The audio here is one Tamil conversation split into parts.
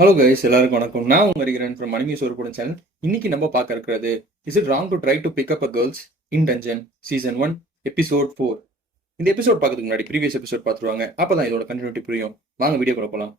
ஹலோ கைஸ், எல்லாருக்கும் வணக்கம். நான் உங்க வருகிறேன் ஃப்ரம் மணிமி சோறுபடும் சேனல். இன்னைக்கு நம்ம பார்க்க இருக்கிறது is it wrong to try to pick up a girls in dungeon season 1 episode 4. இந்த எபிசோட் பார்க்கறதுக்கு முன்னாடி ப்ரீவியஸ் எபிசோட் பார்த்துருவாங்க, அப்பதான் இதோட கண்டினியூட்டி புரியும். வாங்க வீடியோ போகலாம்.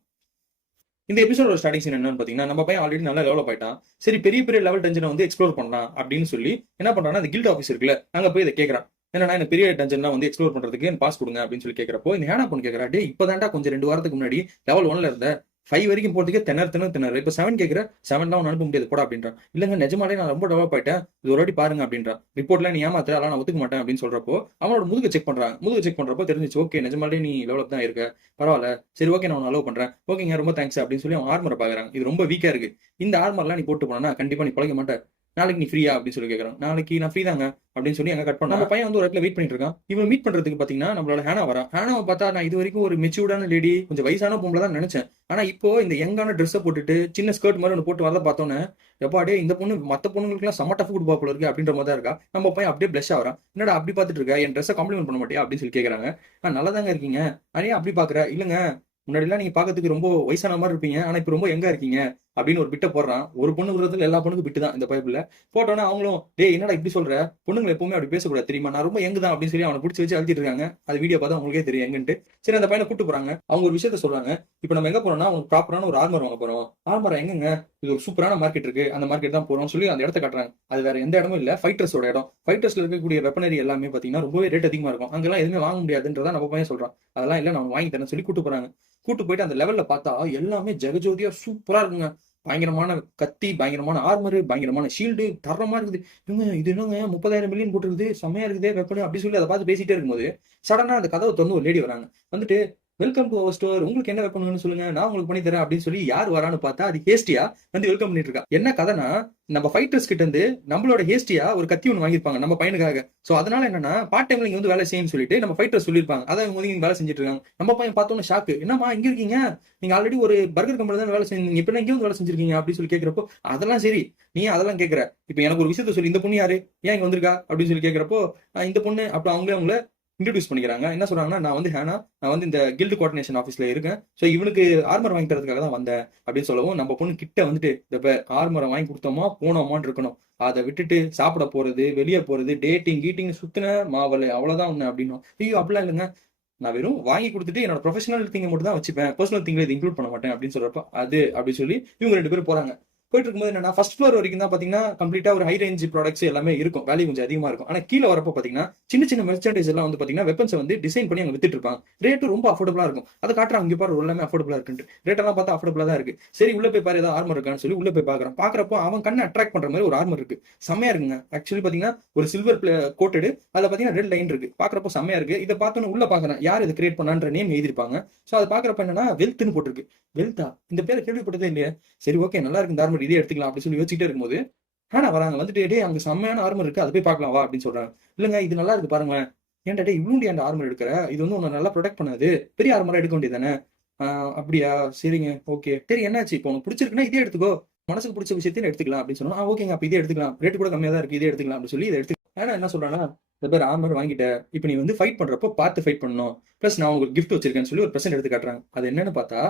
இந்த எபிசோட ஸ்டார்டிங் சீன் என்னன்னு பாத்தீங்கன்னா, நம்ம பையன் ஆல்ரெடி நல்லா டெவலப் ஆயிட்டான். சரி, பெரிய பெரிய லெவல் டஞ்சனை வந்து எக்ஸ்ப்ளோர் பண்ணலாம் அப்படின்னு சொல்லி என்ன பண்றான்னா, அந்த கில்ட் ஆஃபீஸ் இருக்குல்ல, அங்க போய் இதை கேட்கறான். என்னன்னா, எனக்கு பெரிய டஞ்சன்லாம் வந்து எக்ஸ்ப்ளோர் பண்றதுக்கு எனக்கு பாஸ் கொடுங்க அப்படின்னு சொல்லி கேட்கறப்போ, இந்த ஹேனா பொண்ணு கேட்கறா, டே இப்பதான்டா கொஞ்சம் 2 வாரத்துக்கு முன்னாடி லெவல் 1ல இருந்த 5 வரைக்கும் போறதுக்கே திணறு இப்ப 7 கேட்கிற, 7 தான் அனுப்ப முடியாது போடா அப்படின்றான். இல்லங்க நிஜமாலே நான் ரொம்ப டெவலப் ஆயிட்டேன், இது ஒரு வாட்டி பாருங்க அப்படின்றான். ரிப்போர்ட்ல நீ ஏமாத்துற, அதெல்லாம் நான் ஒத்துக்க மாட்டேன் அப்படின்னு சொல்றப்போ அவனோட முதுக செக் பண்றாங்க. முதுக செக் பண்றப்போ தெரிஞ்சிச்சு, ஓகே நிஜமாலே நீ டெவலப் தான் இருக்க, பரவாயில்ல, சரி ஓகே நான் அலோவ் பண்றேன், ஓகேங்க ரொம்ப தேங்க்ஸ் அப்படின்னு சொல்லி அவன் ஆர்மரை பாக்குறாங்க. இது ரொம்ப வீக்கா இருக்கு, இந்த ஆர்மர்லாம் நீ போட்டு போனா கண்டிப்பா நீ பழக மாட்டேன், நாளைக்கு நீ ஃப்ரீயா அப்படின்னு சொல்லி கேட்கறான். நாளைக்கு நான் ஃப்ரீ தாங்க அப்படின்னு சொல்லி அங்க கட் பண்ண நம்ம பையன் வந்து ஒரு இடத்துல வெயிட் பண்ணிட்டு இருக்கான். இவன் மீட் பண்றதுக்கு பாத்தீங்கன்னா நம்மளோட ஹேனா வரா. ஹேனாவை பார்த்தா நான் இது வரைக்கும் ஒரு மெச்சூர்டான லேடி, கொஞ்சம் வயசான பொம்பளை தான் நினைச்சேன். ஆனா இப்போ இந்த யங்கான ட்ரெஸ்ஸை போட்டுட்டு சின்ன ஸ்கர்ட் மாதிரி ஒன்று போட்டு வரத பார்த்தோன்னே, எப்பாடே இந்த பொண்ணு மத்த பொண்ணுங்களுக்குலாம் செம்ம டஃப் கொடுப்பா போல இருக்கு அப்படின்ற மாதிரி தான் இருக்கா. நம்ம பையன் அப்படியே பிளஷ் ஆகிறான். என்னடா அப்படி பார்த்துட்டு இருக்க, என் ட்ரெஸ்ஸை காம்ப்ளிமெண்ட் பண்ண மாட்டியா அப்படின்னு சொல்லி கேட்கறாங்க. நல்லா தாங்க இருக்கீங்க, அதே அப்படி பாக்குற, இல்லங்க முன்னாடிலாம் நீங்க பாக்கிறதுக்கு ரொம்ப வயசான மாதிரி இருப்பீங்க, ஆனா இப்ப ரொம்ப எங்க இருக்கீங்க அப்படின்னு ஒரு பிட்ட போடுறான். ஒரு பொண்ணு விடுறதுல எல்லா பொண்ணுக்கும் பிட்டு தான் இந்த பைப்புல போட்டோன்னா அவங்களும், டேய் என்னடா இப்படி சொல்ற, பொண்ணுங்களை எப்பவுமே அப்படி பேசக்கூடாது தெரியுமா, நான் ரொம்ப எங்க தான் அப்படின்னு சொல்லி அவனை பிடிச்சி வச்சு அழுத்திட்டு இருக்காங்க. அது வீடியோ பார்த்தா அவங்களுக்கே தெரியும் எங்கன்ட்டு. சரி, அந்த பையனை கூட்டு போறாங்க. அவங்க ஒரு விஷயத்த சொல்றாங்க, இப்போ நம்ம எங்க போறோம்னா அவங்க ப்ராப்பரான ஒரு ஆர்மர் வாங்க போறோம். ஆர்மர் எங்கங்க, இது ஒரு சூப்பரான மார்க்கெட் இருக்கு, அந்த மார்க்கெட் தான் போறோம் சொல்லி அந்த இடத்த காட்டுறாங்க. அது வேற எந்த இடமும் இல்ல, ஃபைட்டர்ஸோட இடம். ஃபைட்டர்ஸ்ல இருக்கக்கூடிய வெப்பனரி எல்லாமே பாத்தீங்கன்னா ரொம்பவே ரேட் அதிகமா இருக்கும், அங்கெல்லாம் எதுவுமே வாங்க முடியாதுன்றதா நம்ம பையன் சொல்றான். அதெல்லாம் இல்ல நான் வாங்கி தரேன் சொல்லி கூட்டு போறாங்க. கூட்டு போயிட்டு அந்த லெவல்ல பார்த்தா எல்லாமே ஜெகஜோதியா சூப்பரா இருக்குங்க. பயங்கரமான கத்தி, பயங்கரமான ஆர்மரு, பயங்கரமான ஷீல்டு தரமா இருக்குது. இவங்க இது என்னங்க 30,000 மில்லியன் போட்டுருக்குது, செம்மையா இருக்குதே வெப்பன் அப்படி சொல்லி அதை பார்த்து பேசிட்டே இருக்கும்போது சடனா அந்த கதவை திறந்து ஒரு லேடி வராங்க. வந்துட்டு, வெல்கம் டு அவர் ஸ்டோர், உங்களுக்கு என்ன வெப்பன் சொல்லுங்க, நான் உங்களுக்கு பண்ணி தரேன் அப்படின்னு சொல்லி யார் வரான்னு பார்த்தா அது ஹேஸ்டியா வந்து வெல்கம் பண்ணிட்டு இருக்கா. என்ன கதைனா, நம்ம ஃபைட்டர்ஸ் கிட்ட இருந்து நம்மளோட ஹேஸ்டியா ஒரு கத்தி ஒன்று வாங்கியிருப்பாங்க நம்ம பையனுக்காக. சோ அதனால என்னன்னா, பார்ட் டைம்ல இங்க வந்து வேலை செய்யணும்னு சொல்லிட்டு நம்ம ஃபைட்டர்ஸ் சொல்லியிருப்பாங்க. அதான் இவங்க வந்து வேலை செஞ்சுட்டு இருக்காங்க. நம்ம பையன் பார்த்தோன்னு ஷாக்கு, என்னமா இங்க இருக்கீங்க, நீங்க ஆல்ரெடி ஒரு பர்கர் கம்பெனி தான் வேலை செஞ்சீங்க, இப்ப இங்க வந்து வேலை செஞ்சிருக்கீங்க அப்படின்னு சொல்லி கேட்கிறப்போ, அதெல்லாம் சரி, நீ அதெல்லாம் கேட்கற, இப்ப எனக்கு ஒரு விஷயத்த சொல்லி, இந்த பொண்ணு யாரு, ஏன் இங்க வந்திருக்கா அப்படின்னு சொல்லி கேட்கிறப்போ, இந்த பொண்ணு அப்புறம் அவங்கள இன்ட்ரடியூஸ் பண்ணிக்கிறாங்க. என்ன சொல்றாங்கன்னா, நான் வந்து ஹேனா, நான் வந்து இந்த கில்டு கோஆர்டினேஷன் ஆஃபீஸ்ல இருக்கேன், ஸோ இவனுக்கு ஆர்மர் வாங்கி தரதுக்காக தான் வந்தேன் அப்படின்னு சொல்லவும், நம்ம பொண்ணு கிட்ட வந்துட்டு, இந்த ஆர்மரை வாங்கி கொடுத்தோமா போனோமான்னு இருக்கணும், அதை விட்டுட்டு சாப்பிட போறது, வெளியே போறது, டேட்டிங் கீட்டிங் சுத்தின மாவல் அவ்வளவுதான் ஒண்ணு அப்படின்னு. ஐயோ அப்படிலாம் இல்லைங்க, நான் வெறும் வாங்கி கொடுத்துட்டு என்னோட ப்ரொஃபஷனல் திங்கை மட்டும் தான் வச்சுப்பேன், பர்சனல் திங்களை இது இன்க்ளூட் பண்ண மாட்டேன் அப்படின்னு சொல்றப்ப, அது அப்படி சொல்லி இவங்க 2 பேரும் போறாங்க. போயிட்டு இருக்கும்போது என்னன்னா, ஃபர்ஸ்ட் ஃப்ளோர் வரைக்கும் தான் பாத்தீங்கன்னா கம்ப்ளீட்டா ஒரு ஹை ரேஞ்ச் ப்ராடக்ட்ஸ் எல்லாமே இருக்கும், வேல்யூ கொஞ்சம் அதிகமா இருக்கும். ஆனா கீழே வரப்போ பாத்தீங்கன்னா சின்ன சின்ன மெர்ச்சன்டைஸ் எல்லாம் வந்து பாத்தீங்கன்னா வெப்பன்ஸ் வந்து டிசைன் பண்ணி அங்க வித்துட்டு இருப்பாங்க. ரேட்டு ரொம்ப அஃபோர்டபுளா இருக்கும். அதை காட்டுறாங்க, இங்க பாரு எல்லாமே அஃபோர்டபுளா இருக்கு, ரேட் எல்லாம் பார்த்தா அஃபோர்டபுளா தான் இருக்கு. சரி உள்ள போய் பாரு ஏதாவது ஆர்மர் இருக்கான்னு சொல்லி உள்ள போய் பாக்குறான். பாக்குறப்போ அவன் கண்ணை அட்ராக்ட் பண்ற மாதிரி ஒரு ஆர்மர் இருக்கு, செம்மையா இருக்குங்க. ஆக்சுவலி பாத்தீங்கன்னா ஒரு சில்வர் கோட்டடு, அதுல பாத்தீங்கன்னா ரெட் லைன் இருக்கு, பாக்குறப்போ செம்மையா இருக்கு. இதை பார்த்தோன்னு உள்ள பாக்குறேன், யார் இதை கிரியேட் பண்ணான்ற நேம் எழுதிருப்பாங்க. சோ அதை பாக்குறப்ப என்னன்னா, வெல்த்னு போட்டிருக்கு. வெல்தா, இந்த பேரை கேள்விப்பட்டதே இல்லையா, சரி ஓகே நல்லா இருக்கு இந்த ஆர்மர், இதே எடுத்துக்கலாம் அப்படின்னு சொல்லி யோசிச்சுட்டே இருக்கும்போது ஹேனா வராங்க. வந்துட்டு, டே அங்க செம்மையான ஆர்மர் இருக்கு, அதை போய் பார்க்கலாம் வா அப்படின்னு சொல்றாங்க. இல்லங்க இது நல்லா இருக்கு பாருங்களேன். ஏன்டா டே இவ்வளோ அந்த ஆர்மர் எடுக்கிற, இது வந்து உன்னை நல்லா ப்ரொடெக்ட் பண்ணாது, பெரிய ஆர்மரா எடுக்க வேண்டியது தானே. அப்படியா, சரிங்க ஓகே, சரி என்னாச்சு, இப்போ உனக்கு பிடிச்சிருக்குன்னா இதே எடுத்துக்கோ, மனசுக்கு பிடிச்ச விஷயத்தையும் எடுத்துக்கலாம் அப்படின்னு சொன்னா, ஓகேங்க அப்ப இதே எடுத்துக்கலாம், ரேட் கூட கம்மியா தான் இருக்கு, இதே எடுத்துக்கலாம் அப்படின்னு சொல்லி இதை எடுத்து. ஏன்னா என்ன சொல்றாங்கன்னா, இந்த பேர் ஆர்மர் வாங்கிட்ட, இப்போ நீ வந்து ஃபைட் பண்றப்போ பார்த்து ஃபைட் பண்ணணும், பிளஸ் நான் உங்களுக்கு கிஃப்ட் வச்சிருக்கேன்னு சொல்லி ஒரு பிரசன்ட் எடுத்து காட்டுறாங்க. அது என்னன்னு பார்த்தா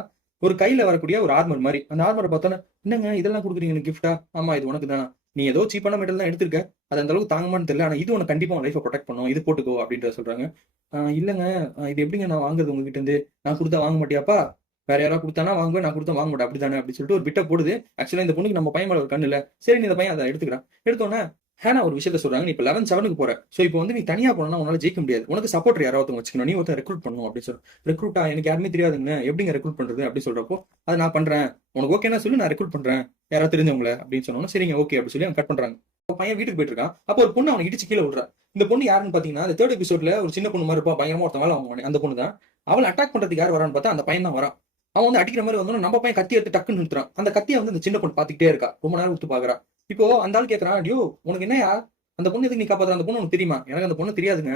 ஒரு கையில வரக்கூடிய ஒரு ஆர்மர் மாதிரி. அந்த ஆர்மரை பார்த்தோன்னா, என்னங்க இதெல்லாம் கொடுக்குறீங்க எனக்கு கிஃப்டா, ஆமா இது உனக்கு தான், நீ ஏதோ சீப்பான மெட்டல் தான் எடுத்திருக்க, அது அந்த அளவுக்கு தாங்கமான்னு தெரியல, ஆனா இது உனக்கு கண்டிப்பா உன் லைஃபை ப்ரொடெக்ட் பண்ணும், இது போட்டுக்கோ அப்படின்றத சொல்றாங்க. இல்லங்க, இது எப்படிங்க நான் வாங்குறது உங்ககிட்ட இருந்து, நான் கொடுத்தா வாங்க மாட்டியாப்பா, வேற யாராவது கொடுத்தானா வாங்குவேன், நான் கொடுத்தா வாங்க மாட்டேன் அப்படிதானே அப்படின்னு சொல்லிட்டு ஒரு பிட்ட போடுது. ஆக்சுவலா இந்த பொண்ணுக்கு நம்ம பையன் மேல ஒரு கண்ணு இல்ல, சரி இந்த பையன் அதை எடுத்துக்கிறான். எடுத்தோன்னே ஹேனா ஒரு விஷயத்த சொல்றாங்க, நீ இப்போ 11-7க்கு போற, சோ இப்போ வந்து நீ தனியா போனா உன்னால ஜெயிக்க முடியாது, உனக்கு சப்போர்ட் யாராவது வச்சுக்கணும், நீ ஒருத்தர் ரெக்ரூட் பண்ணணும் அப்படின்னு சொல்லி. ரெக்ரூட்டா, எனக்கு யாருமே தெரியாதுங்க, எப்படிங்க ரெக்ரூட் பண்றது அப்படின்னு சொல்றப்போ, அதை நான் பண்றேன், உனக்கு ஓகேனா சொல்லி நான் ரெக்ரூட் பண்றேன் யாராவது தெரிஞ்சவங்கள அப்படின்னு சொன்னோன்னா, சரிங்க ஓகே அப்படின்னு சொல்லி அவங்க கட் பண்றாங்க. பையன் வீட்டுக்கு போயிட்டு இருக்கான். அப்போ ஒரு பொண்ணு அவனை இடிச்சு கீழே விடுறா. இந்த பொண்ணு யாருன்னு பாத்தீங்கன்னா, அந்த 3rd எபிசோட்ல ஒரு சின்ன பொண்ணு மாதிரி இருப்பா, பயங்கரமா ஒருத்தன் வேலை வாங்குவானே அந்த பொண்ணு தான். அவளை அட்டாக் பண்றதுக்கு யார் வரான்னு பார்த்தா அந்த பையன் தான் வரான். அவன் வந்து அடிக்கிற மாதிரி வந்தோம், நம்ம பையன் கத்தி எடுத்து டக்குன்னு நிறுத்துறான். அந்த கத்தியை வந்து அந்த சின்ன பொண்ணு பாத்துக்கிட்டே இருக்கா, ரொம்ப நேரம் விட்டு பாக்குறா. இப்போ அந்த ஆள் கேட்கறான், டியோ உனக்கு என்னையா, அந்த பொண்ணு எதுக்கு நீ காப்பாத்துற, அந்த பொண்ணு உனக்கு தெரியுமா, எனக்கு அந்த பொண்ணு தெரியாதுங்க,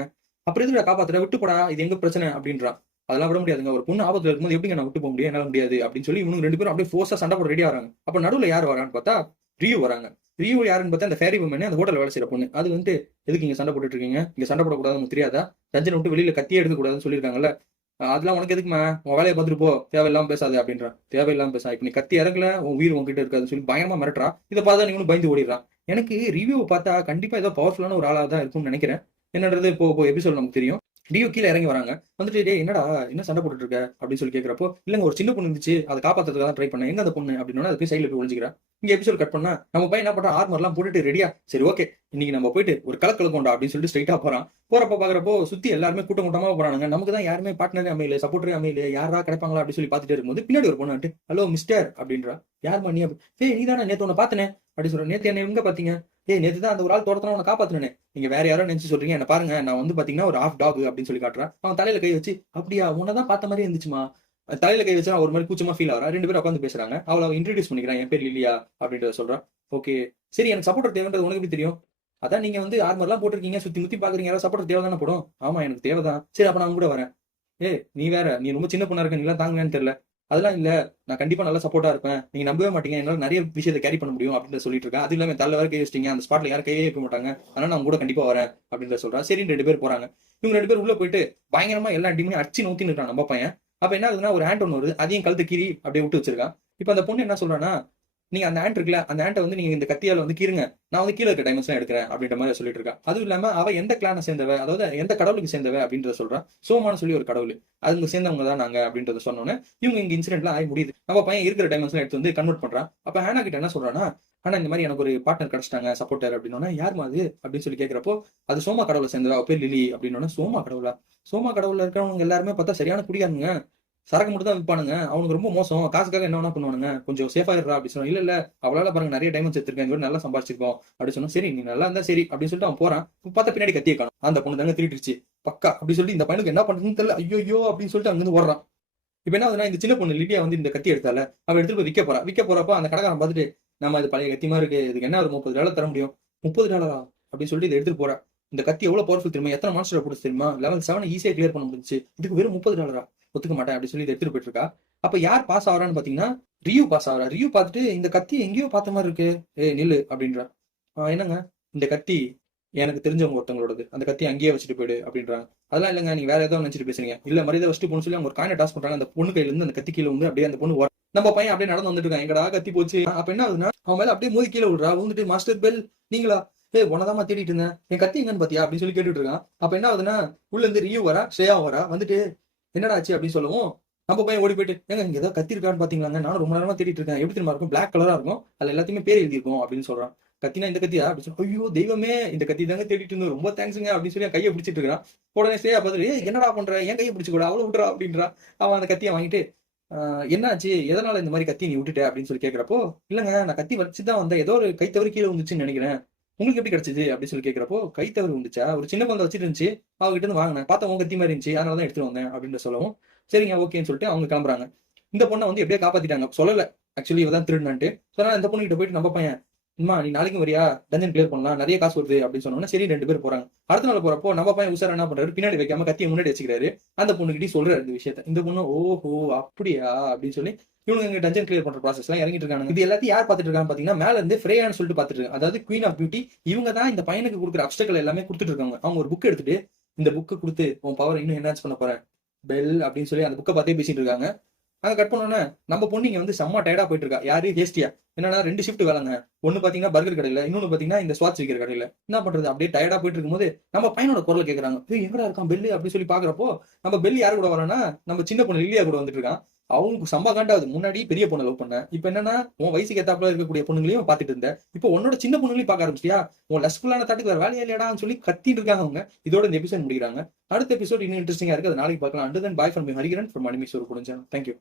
அப்புறம் எதுக்கு காப்பாத்துற, விட்டு போடா, இது எங்க பிரச்சனை அப்படின்றான். அதெல்லாம் விட முடியாதுங்க, ஒரு பொண்ணு ஆபத்துல இருக்கும்போது எப்படிங்க நான் விட்டு போக முடியும், என்னால முடியாது அப்படின்னு சொல்லி இவங்க 2 பேரும் அப்படியே ஃபோர்ஸா சண்டை போட ரெடியா வராங்க. அப்ப நடுவுல யார் வரான்னு பார்த்தா ரியூ வராங்க. ரியூ யாருன்னு பார்த்தா அந்த ஃபேரி உமன், அந்த ஹோட்டல் வேலை செய்யற பொண்ணு. அது வந்து, எதுக்கு இங்க சண்டை போட்டுட்டு இருக்கீங்க, இங்க சண்டை போடக்கூடாது உங்களுக்கு தெரியாதா, ரஞ்சனை விட்டு வெளியில கத்தியே எடுக்க கூடாதுன்னு சொல்லியிருக்காங்கல்ல, அதெல்லாம் உனக்கு எதுக்குமா, உன் வேலையை பார்த்துட்டு போ, தேவையில்லாம பேசாது அப்படின்றான். தேவையில்லாம பேசா, இப்ப நீ கத்தி இறங்கல உன் உயிர் உன்கிட்ட இருக்காதுன்னு சொல்லி பயங்கரமா மிரட்டுறான். இதை பார்த்தா நீங்களும் பயந்து ஓடிடுறான். எனக்கு ரிவ்யூ பார்த்தா கண்டிப்பா ஏதோ பவர்ஃபுல்லான ஒரு ஆளா தான் இருக்கும்னு நினைக்கிறேன். என்னன்றது இப்போ எபிசோட் நமக்கு தெரியும். ரிவ்யூ கீழே இறங்கி வராங்க. வந்துட்டு டேய் என்னடா என்ன சண்டை போட்டுட்டு இருக்க அப்படின்னு சொல்லி கேட்கறப்போ, இல்லங்க ஒரு சின்ன பொண்ணு இருந்துச்சு, அதை காப்பாத்துறதுக்காக தான் ட்ரை பண்ணேன். எங்க அந்த பொண்ணு அப்படின்னா அது போய் சைடுல போய் ஒளிஞ்சிக்கிறா. இங்க எபிசோட் கட் பண்ணா நம்ம பையன் என்ன பண்றான், ஆர்மர்லாம் போட்டுட்டு ரெடியா, சரி ஓகே இன்னைக்கு நம்ம போயிட்டு ஒரு கலக்கலக்கோண்டா அப்படின்னு சொல்லிட்டு ஸ்ட்ரைட்டா போறான். போறப்ப பாக்குறப்போ சுத்தி எல்லாருமே கூட்டம் கூட்டமா போறானுங்க. நமக்கு தான் யாருமே பார்ட்னரே அமையல, சப்போர்ட்டரே அமையல, யாரா கிடைப்பாங்களா அப்படின்னு சொல்லி பாத்துட்டே இருக்கும்போது பின்னாடி ஒரு பொண்ணு, ஹலோ மிஸ்டர் அப்படின்றா. யாருமா நீ? ஏய் நீ தானே நேத்து உன்னை பார்த்தனே அப்படின்னு சொல்ற. நேத்து என்ன எங்க பாத்தீங்க? ஏய் நேத்து தான் அந்த ஒரு ஆள் தோட்டத்துல உன்னை காப்பாத்துனே. நீங்க வேற யாரோ நினைச்சு சொல்றீங்க, என்ன பாருங்க நான் வந்து பாத்தீங்கன்னா ஒரு ஆஃப் டாக் அப்படின்னு சொல்லி காட்டுறான். அவன் தலையில கை வச்சு, அப்படியா உன்னதான் பார்த்த மாதிரி இருந்துச்சுமா. தலையில கை வச்சா ஒரு மாதிரி கூச்சமா ஃபீல் ஆகிறா. ரெண்டு பேரும் உட்காந்து பேசுறாங்க. அவளை இன்ட்ரடியூஸ் பண்ணிக்கிறான், என் பேர் லிலியா அப்படின்றத சொல்றான். ஓகே சரி, எனக்கு சப்போர்ட்டர் தேவைன்றது உனக்கு எப்படி தெரியும்? அதான் நீங்க வந்து ஆர்மர்லாம் போட்டிருக்கீங்க, சுத்தி முத்தி பாக்குறீங்க, யாராவது சப்போர்ட்டர் தேவை தானே போடும். ஆமா எனக்கு தேவைதான். சரி அப்ப நான் கூட வரேன். நீ வேற, நீ ரொம்ப சின்ன பொண்ணா இருக்க, நீ எல்லாம் தாங்குவேன்னு தெரியல. அதெல்லாம் இல்ல, நான் கண்டிப்பா நல்லா சப்போர்ட்டா இருப்பேன், நீங்க நம்பவே மாட்டீங்க, என்னால நிறைய விஷயத்தை கேரி பண்ண முடியும் அப்படின்னு சொல்லிட்டு இருக்கேன். அது இல்லாம தள்ள வேற கை வச்சிட்டீங்க, அந்த ஸ்பாட்ல யாரும் கையே வைக்க மாட்டாங்க, அதனால நான் கூட கண்டிப்பா வரேன் அப்படின்னு சொல்றேன். சரி ரெண்டு பேர் போறாங்க. இவங்க ரெண்டு பேர் உள்ள போயிட்டு பயங்கரமா எல்லா டீமையும் அடிச்சு நோத்தி நிற்கிறான் நம்ம பையன். அப்ப என்ன ஆகுதுன்னா ஒரு ஹேண்ட் ஒன்று வருது, அதையும் கழுத்து கீறி அப்படியே விட்டு வச்சிருக்கான். இப்ப அந்த பொண்ணு என்ன சொல்றான்னா, நீங்க அந்த ஹேண்ட் இருக்குல்ல, அந்த ஹேண்டை வந்து நீங்க இந்த கத்தியால வந்து கீறுங்க, நான் வந்து கீழே இருக்க டைமண்ட்ஸ் எடுக்கிறேன் அப்படின்ற மாதிரி சொல்லிட்டு இருக்கா. அதுவும் இல்லாம அவ எந்த கிளானை சேர்ந்தவ, அதாவது எந்த கடவுளுக்கு சேர்ந்தவ அப்படின்றத சொல்றான். சோமான்னு சொல்லி ஒரு கடவுள், அதுக்கு சேர்ந்தவங்க தான் நாங்க அப்படின்றத சொன்னோன்னே இவங்க இங்க இன்சிடென்ட்லாம் ஆகி முடியுது. நம்ம பையன் இருக்கிற டைமண்ட்ஸ் எடுத்து வந்து கன்வெர்ட் பண்றான். அப்ப ஹேனா கிட்ட என்ன சொல்றான்னா, ஆனா இந்த மாதிரி எனக்கு ஒரு பார்ட்னர் கிடைச்சிட்டாங்க சப்போர்ட்டர் அப்படின்னா, யாருமா அது அப்படின்னு சொல்லி கேட்கிறப்போ, அது சோமா கடவுளை சேர்ந்தவ, அவ பேர் லிலி அப்படின்னா. சோமா கடவுளா? சோமா கடவுள்ல இருக்கிறவங்க எல்லாருமே பார்த்தா சரியான குடியாருங்க, சரக்கு மட்டும் தான் விற்பானுங்க, அவனுக்கு ரொம்ப மோசம், காசுக்காக என்ன வேணா பண்ணுவானுங்க, கொஞ்சம் சேஃபா இருடா அப்படி சொன்னா. இல்ல இல்ல அவளால பாருங்க நிறைய டைமண்ட்ஸ் எடுத்திருக்கேன், இவரு நல்லா சம்பாதிச்சிருக்கோம் அப்படி சொன்னா. சரி நீ நல்லா இருந்தா சரி அப்படின்னு சொல்லிட்டு அவன் போறான். பார்த்தா பின்னாடி கத்தியை காணும். அந்த பொண்ணு தாங்க திருட்டுருச்சு பக்கா அப்படி சொல்லிட்டு இந்த பையனுக்கு என்ன பண்றதுன்னு தெரியல, ஐயோ அப்படின்னு சொல்லிட்டு அங்கிருந்து ஓடுறான். இப்ப என்ன ஆகுதுன்னா இந்த சின்ன பொண்ணு லிடியா வந்து இந்த கத்தி எடுத்தால அவன் எடுத்துட்டு போய் விற்க போறப்ப அந்த கடைக்காரன் பார்த்துட்டு, நம்ம அது பழைய கத்திமா இருக்கு, இதுக்கு என்ன ஒரு $30 தர முடியும். $30 அப்படின்னு சொல்லிட்டு இதை எடுத்துட்டு போறா. இந்த கத்தி எவ்வளவு பவர்ஃபுல் தெரியுமா, எத்தனை மாஸ்டர் போட்டு தெரியுமா, லெவல் 7 ஈஸியா கிளியர் பண்ண முடிஞ்சு, இதுக்கு வெறும் $30 ஒத்துக்க மாட்டேன் அப்படி சொல்லி இதை எடுத்துட்டு போயிட்டு இருக்கா. அப்ப யார் பாஸ் ஆகிறான்னு பாத்தீங்கன்னா ரியூ பாஸ் ஆகிறா. ரியூ பார்த்துட்டு இந்த கத்தி எங்கேயோ பார்த்த மாதிரி இருக்கு, நில்லு அப்படின்றா. என்னங்க இந்த கத்தி எனக்கு தெரிஞ்சவங்க ஒருத்தவங்களோடது, அந்த கத்தி அங்கேயே வச்சுட்டு போயிடு அப்படின்றாங்க. அதெல்லாம் இல்லைங்க நீங்க வேற ஏதோ நினைச்சிட்டு பேசுறீங்க. இல்ல மரியாதை வச்சுட்டு போன்னு சொல்லி அவங்க ஒரு காயினை டாஸ் பண்றாங்க. அந்த பொண்ணு கையில இருந்து அந்த கத்தி கீழே வந்து அப்படியே அந்த பொண்ணு நம்ம பையன் அப்படியே நடந்து வந்துட்டு இருக்கான். எங்கடா கத்தி போச்சு. அப்ப என்ன ஆகுதுன்னா அவன் மேல அப்படியே மோதி கீழே விடுறா. வந்துட்டு மாஸ்டர் பெல் நீங்களா, உனதாமா தேடிட்டு இருந்தேன், என் கத்தி எங்கன்னு பாத்தியா அப்படின்னு சொல்லி கேட்டுட்டு இருக்கான். அப்ப என்ன ஆகுதுன்னா உள்ள இருந்து ரியூ வரா, ஸ்ரேயா வரா. வந்துட்டு என்னடா ஆச்சு அப்படின்னு சொல்லவும் நம்ம பையன் ஓடி போயிட்டு, ஏங்க இங்க ஏதாவது கத்தி இருக்கான்னு பாத்தீங்களாங்க, நானும் ரொம்ப நேரமா தேடிட்டு இருக்கேன், எப்படி தெரியுமா இருக்கும், பிளாக் கலரா இருக்கும், அதுல எல்லாத்தையுமே பேர் எழுதிருக்கும் அப்படின்னு சொல்றான். கத்தினா இந்த கத்தியா அப்படின்னு சொல்லி, ஐயோ தெய்வமே இந்த கத்தி தாங்க தேடிட்டு இருந்தோம், ரொம்ப தேங்க்ஸுங்க அப்படின்னு சொல்லி கையை பிடிச்சிட்டு இருக்கான். உடனே ஸ்ரேயா பார்த்துட்டு, என்னடா பண்ற, என் கையை பிடிச்சு கூட அவ்வளவு விட்டுறா அப்படின்றா. அவன் அந்த கத்தியை வாங்கிட்டு, என்னாச்சு எதனால இந்த மாதிரி கத்தி நீ விட்டுட்ட அப்படின்னு சொல்லி கேட்கிறப்போ, இல்லங்க நான் கத்தி வச்சுதான் வந்தேன், ஏதோ ஒரு கைத்தவறு கீழே வந்துச்சுன்னு நினைக்கிறேன், உங்களுக்கு எப்படி கிடைச்சது அப்படின்னு சொல்லி கேட்கிறப்போ, கைத்தவறு வந்துச்சா, ஒரு சின்ன பந்தை வச்சுட்டு இருந்துச்சு, அவங்ககிட்ட இருந்து வாங்கினேன், பார்த்தா உங்க கத்தி மாதிரி இருந்துச்சு, அதனாலதான் எடுத்துட்டு வந்தேன் அப்படின்னு சொல்லவும், சரிங்க ஓகேன்னு சொல்லிட்டு அவங்க கிளம்புறாங்க. இந்த பொண்ணை வந்து எப்படியே காப்பாத்திட்டாங்க, சொல்லல ஆக்சுவலி இவதான் திருடுனான்ட்டு. அந்த பொண்ணு கிட்ட போயிட்டு நம்ம பையன், நீ நாளைக்கு வரியா, டஞ்சன் கிளியர் பண்ணலாம், நிறைய காசு வருது அப்படின்னு சொன்னோன்னா சரி ரெண்டு பேர் போறாங்க. அடுத்த நாள் போறப்போ நம்ம பையன் உசார் என்ன பண்றாரு, பின்னாடி வைக்காம கத்தியை முன்னாடி வச்சுக்கிறாரு. அந்த பொண்ணுகிட்ட சொல்றாரு இந்த விஷயத்த. இந்த பொண்ணு ஓஹோ அப்படியா அப்படின்னு சொல்லி இவங்க டஞ்சன் கிளியர் பண்ற ப்ராசஸ் எல்லாம் இறங்கிட்டு இருக்காங்க. இது எல்லாத்தையும் யார் பாத்துட்டு இருக்காங்க பாத்தீங்கன்னா மேல இருந்து ஃப்ரேயான்னு சொல்லிட்டு பாத்துட்டு இருக்காங்க, அதாவது குவீன் ஆஃப் பியூட்டி. இவங்க தான் இந்த பையனுக்கு கொடுக்குற அப்டக்கல் எல்லாமே கொடுத்துட்டு இருக்காங்க. அவங்க ஒரு புக் எடுத்துட்டு, இந்த புக்கு கொடுத்து உன் பவர் இன்னும் என்ஹான்ஸ் பண்ண போறேன் பெல் அப்படின்னு சொல்லி அந்த புக்கை பார்த்தே பேசிட்டு இருக்காங்க. அங்க கட் பண்ணோன்னே நம்ம பொண்ணு இங்க வந்து செம்ம டயர்டா போயிட்டு இருக்கா. யாரு ஹேஸ்டியா, என்னன்னா 2 ஷிஃப்ட் வேலைங்க, ஒன்னு பாத்தீங்கன்னா பர்கர் கடையில, இன்னொன்னு பாத்தீங்கன்னா இந்த ஸ்வாட்ச் விக்கிற கடையில. என்ன பண்றது, அப்படியே டயர்டா போயிட்டு இருக்கும்போது நம்ம பையனோட குரல் கேக்குறாங்க, எங்கடா இருக்கான் பெல்லு அப்படின்னு சொல்லி பாக்குறப்போ நம்ம பெல்லு யாரு கூட வரானா, நம்ம சின்ன பொண்ணு லில்லியா கூட வந்துட்டு இருக்கான். அவங்க சம்பா காண்டாவது, முன்னாடி பெரிய பொண்ணை லவ் பண்ண, இப்ப என்னன்னா உன் வயசுக்கு ஏத்தாப்புல இருக்கக்கூடிய பொண்ணுங்களையும் பாத்துட்டு இருந்த, இப்போ உன்னோட சின்ன பொண்ணுங்களையும் பார்க்க ஆரம்பிச்சியா, உன் லஸ்ஃபுல்லான தாட்டுக்கு வேற வேலையா இல்லையாடான்னு சொல்லி கத்திட்டு இருக்காங்க அவங்க. இதோட இந்த எபிசோட் முடிக்கிறாங்க. அடுத்த எபிசோட் இன்னும் இன்ட்ரெஸ்டிங்கா இருக்கு, அது நாளைக்கு பார்க்கலாம். And then bye from Hariharan from anime சோறு. தேங்க்யூ.